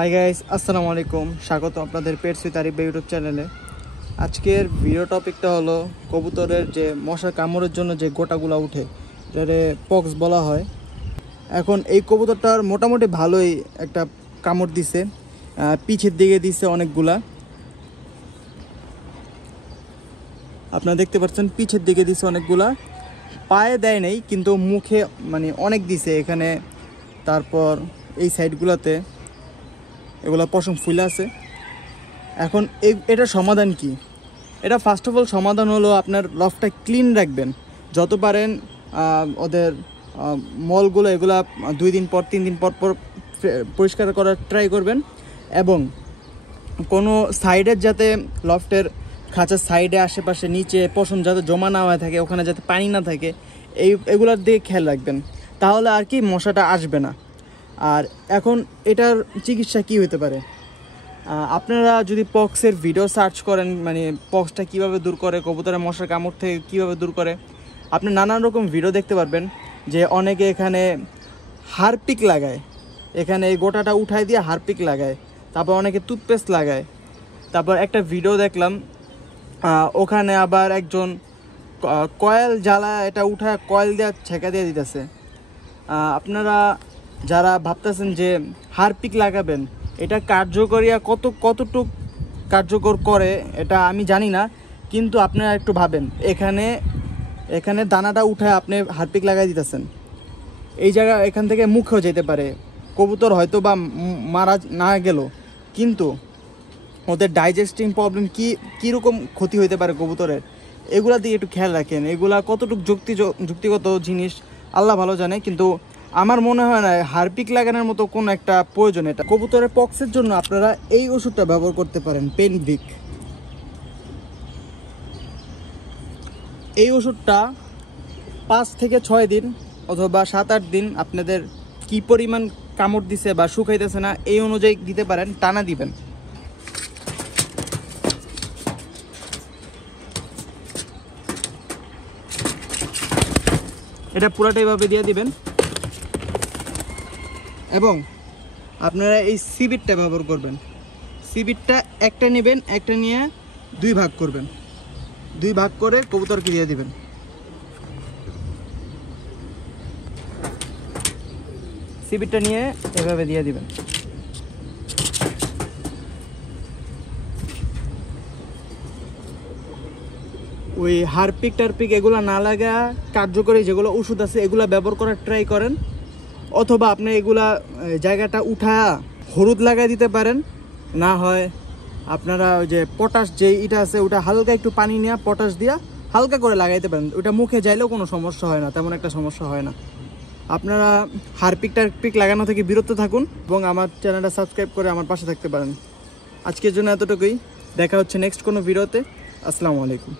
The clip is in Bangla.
হাই গাইস, আসসালামু আলাইকুম। স্বাগত আপনাদের পেটস উইথ আরিফ ইউটিউব চ্যানেলে। আজকের ভিডিও টপিকটা হলো কবুতরের যে মশার কামড়ের জন্য যে গোটাগুলো উঠে, যারে পক্স বলা হয়। এখন এই কবুতরটার মোটামুটি ভালোই একটা কামড় দিছে, পিছের দিকে দিছে অনেকগুলা। আপনারা দেখতে পাচ্ছেন পিছের দিকে দিছে অনেকগুলা, পায়ে দেয় নেই কিন্তু মুখে মানে অনেক দিছে এখানে। তারপর এই সাইডগুলোতে এগুলো পশম ফুলে আছে। এখন এটা সমাধান কি? এটা ফার্স্ট অফ অল সমাধান হলো আপনার লফটটা ক্লিন রাখবেন যত পারেন। ওদের মলগুলো এগুলা 2 দিন পর 3 দিন পর পর পরিষ্কার করার ট্রাই করবেন, এবং কোনো সাইডের যাতে লফটের খাঁচার সাইডে আশেপাশে নিচে পশম যাতে জমা না হয়ে থাকে, ওখানে যাতে পানি না থাকে, এগুলার দিকে খেয়াল রাখবেন। তাহলে আর কি মশাটা আসবে না। আর এখন এটার চিকিৎসা কি হতে পারে? আপনারা যদি পক্সের ভিডিও সার্চ করেন, মানে পক্সটা কীভাবে দূর করে, কবুতরের মশার কামড় থেকে কীভাবে দূর করে, আপনি নানান রকম ভিডিও দেখতে পারবেন। যে অনেকে এখানে হারপিক লাগায়, এখানে এই গোটাটা উঠাই দিয়ে হারপিক লাগায়, তারপর অনেকে টুথপেস্ট লাগায়। তারপর একটা ভিডিও দেখলাম, ওখানে আবার একজন কয়েল জ্বালা এটা উঠায় কয়েল দিয়ে ছেঁকা দিয়ে দিতেছে। আপনারা যারা ভাবতেছেন যে হারপিক লাগাবেন, এটা কার্যকরিয়া কতটুক কার্যকর করে এটা আমি জানি না, কিন্তু আপনারা একটু ভাবেন, এখানে দানাটা উঠায় আপনি হারপিক লাগাই দিতেছেন, এই জায়গা এখান থেকে মুখেও যেতে পারে। কবুতর হয়তো বা মারা না গেল, কিন্তু ওদের ডাইজেস্টিং প্রবলেম কীরকম ক্ষতি হইতে পারে কবুতরের, এগুলা দিয়ে একটু খেয়াল রাখেন। এগুলা কতটুকু যুক্তিগত জিনিস আল্লাহ ভালো জানে, কিন্তু আমার মনে হয় না হারপিক লাগানোর মতো কোনো একটা প্রয়োজন। এটা কবুতরের পক্সের জন্য আপনারা এই ওষুধটা ব্যবহার করতে পারেন, পেনভিক। এই ওষুধটা 5 থেকে 6 দিন অথবা 7-8 দিন আপনাদের কি পরিমাণ কামড় দিছে বা শুকাইতেছে না এই অনুযায়ী দিতে পারেন, টানা দিবেন। এটা পুরাটাই ভাবে দিয়ে দিবেন, এবং আপনারা এই সিবিটটা ব্যবহার করবেন। সিবিটটা একটা নেবেন, একটা নিয়ে 2 ভাগ করবেন, 2 ভাগ করে কবুতরকে দিয়ে দিবেন। সিবিটটা নিয়ে এভাবে দিয়ে দিবেন। ওই হারপিক টারপিক এগুলো না লাগা কার্যকরী যেগুলো ওষুধ আছে এগুলো ব্যবহার করার ট্রাই করেন, অথবা আপনি এগুলা জায়গাটা উঠা হলুদ লাগাই দিতে পারেন। না হয় আপনারা ওই যে পটাশ যে ইটা আছে ওটা হালকা একটু পানি নিয়ে পটাশ দিয়া হালকা করে লাগাইতে পারেন। ওটা মুখে যাইলেও কোনো সমস্যা হয় না, তেমন একটা সমস্যা হয় না। আপনারা হারপিক টারপিক লাগানো থেকে বিরত থাকুন, এবং আমার চ্যানেলটা সাবস্ক্রাইব করে আমার পাশে থাকতে পারেন। আজকের জন্য এতটুকুই, দেখা হচ্ছে নেক্সট কোনো ভিডিওতে। আসসালামু আলাইকুম।